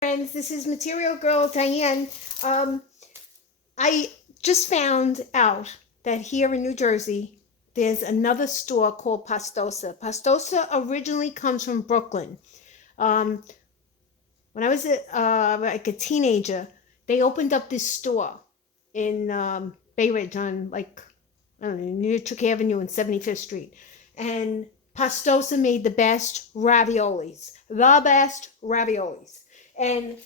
Friends, this is Material Girl Diane. I just found out that here in New Jersey, there's another store called Pastosa. Pastosa originally comes from Brooklyn. Um, when I was like a teenager, they opened up this store in Bay Ridge on I don't know, near Trick Avenue and 75th Street. And Pastosa made the best raviolis. And,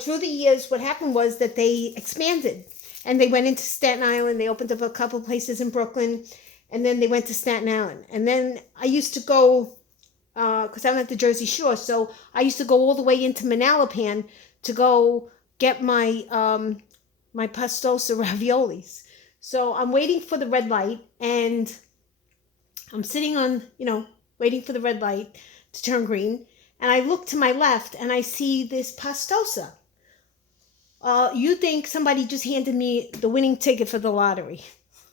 through the years, what happened was that they expanded and they went into Staten Island. They opened up a couple places in Brooklyn, and then they went to Staten Island. And then I used to go, because I'm at the Jersey Shore, so I used to go all the way into Manalapan to go get my Pastosa raviolis. So I'm waiting for the red light, and I'm sitting on, waiting for the red light to turn green. And I look to my left and I see this Pastosa. You think somebody just handed me the winning ticket for the lottery.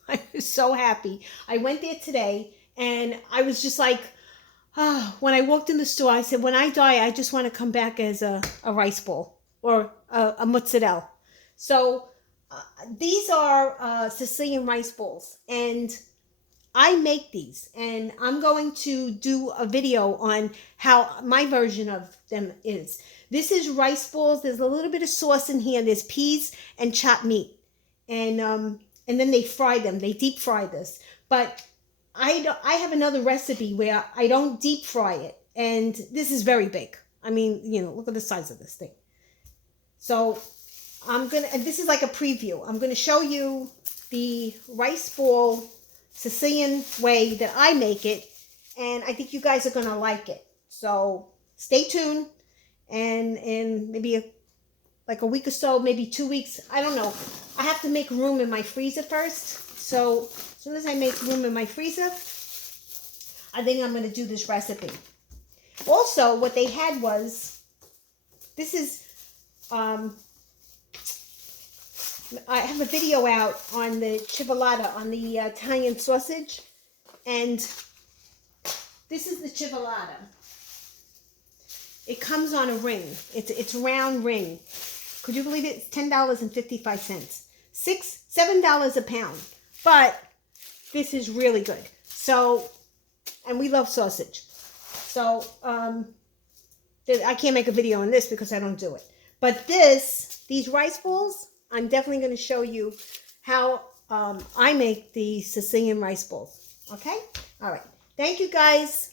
I was so happy. I went there today and I was just like, when I walked in the store, I said, when I die, I just want to come back as a rice ball or a mozzarella. So these are Sicilian rice balls, and I make these, and I'm going to do a video on how my version of them is. This is rice balls. There's a little bit of sauce in here. There's peas and chopped meat, and then they fry them. They deep fry this, but I have another recipe where I don't deep fry it, and this is very big. I mean, look at the size of this thing. So and this is like a preview. I'm gonna show you the rice ball Sicilian way that I make it, and I think you guys are gonna like it. So stay tuned, and in maybe like a week or so, maybe 2 weeks, I don't know. I have to make room in my freezer first. So as soon as I make room in my freezer, I think I'm gonna do this recipe. Also, what they had was, this is I have a video out on the ciabatta, on the Italian sausage, and this is the ciabatta. It comes on a ring. It's a round ring. Could you believe it? It's $10.55. $7 a pound. But this is really good. So, and we love sausage. So, I can't make a video on this because I don't do it. But these rice balls, I'm definitely going to show you how I make the Sicilian rice balls. Okay? All right. Thank you, guys.